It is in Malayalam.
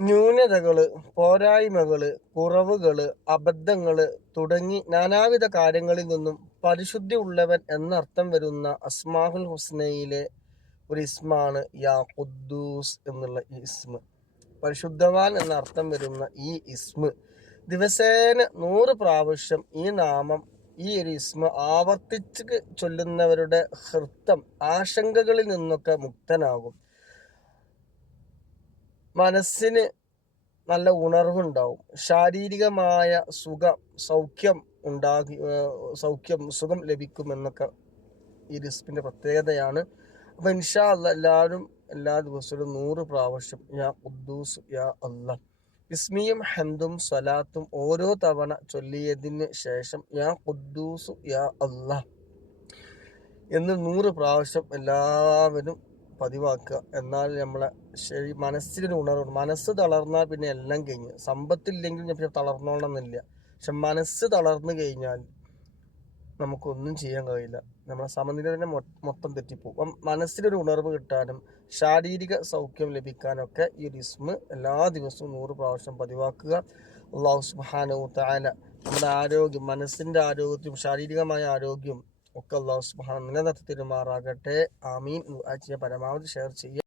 ന്യൂനതകൾ പോരായ്മകൾ കുറവുകൾ അബദ്ധങ്ങൾ തുടങ്ങി നാനാവിധ കാര്യങ്ങളിൽ നിന്നും പരിശുദ്ധി ഉള്ളവൻ എന്നർത്ഥം വരുന്ന അസ്മാഹുൽ ഹുസ്നയിലെ ഒരു ഇസ്മാണ് യാ ഖുദ്ദൂസ് എന്നുള്ള ഈ ഇസ്മ. പരിശുദ്ധവാൻ എന്ന അർത്ഥം വരുന്ന ഈ ഇസ്മ. ദിവസേന നൂറ് പ്രാവശ്യം ഈ നാമം ഈ ഒരു ഇസ്മ ആവർത്തിച്ച് ചൊല്ലുന്നവരുടെ ഹൃത്തം ആശങ്കകളിൽ നിന്നൊക്കെ മുക്തനാകും. മനസ്സിന് നല്ല ഉണർവുണ്ടാവും. ശാരീരികമായ സുഖം സൗഖ്യം ഉണ്ടാകി സൗഖ്യം സുഖം ലഭിക്കുമെന്നൊക്കെ ഈ റിസ്പിന്റെ പ്രത്യേകതയാണ്. അപ്പൊ ഇൻഷാ അല്ല എല്ലാവരും എല്ലാ ദിവസവും നൂറ് പ്രാവശ്യം യാ ഉദ്ദൂസ് യാ അല്ല ഇസ്മിയും ഹന്തും സ്വലാത്തും ഓരോ തവണ ചൊല്ലിയതിന് ശേഷം യാ ഖുദ്ദൂസ് യാ അല്ല എന്ന് നൂറ് പ്രാവശ്യം എല്ലാവരും പതിവാക്കുക. എന്നാൽ നമ്മളെ ശരി മനസ്സിനൊരു ഉണർവ് മനസ്സ് തളർന്നാൽ പിന്നെ എല്ലാം കഴിഞ്ഞ്. സമ്പത്തില്ലെങ്കിൽ ഞാൻ തളർന്നോളണമെന്നില്ല. പക്ഷെ മനസ്സ് തളർന്നു കഴിഞ്ഞാൽ നമുക്കൊന്നും ചെയ്യാൻ കഴിയില്ല. നമ്മളെ സമനില തന്നെ മൊത്തം തെറ്റിപ്പോകും അപ്പം മനസ്സിനൊരു ഉണർവ് കിട്ടാനും ശാരീരിക സൗഖ്യം ലഭിക്കാനൊക്കെ ഈ ഇസ്മ എല്ലാ ദിവസവും നൂറ് പ്രാവശ്യം പതിവാക്കുക. അള്ളാഹു സുബാനു താല നമ്മുടെ ആരോഗ്യം മനസ്സിന്റെ ആരോഗ്യവും ശാരീരികമായ ആരോഗ്യം ഒക്കെ അള്ളാഹു സുബാന നിലനിർത്തി തരുമാറാകട്ടെ ആമീൻ പരമാവധി ഷെയർ ചെയ്യുക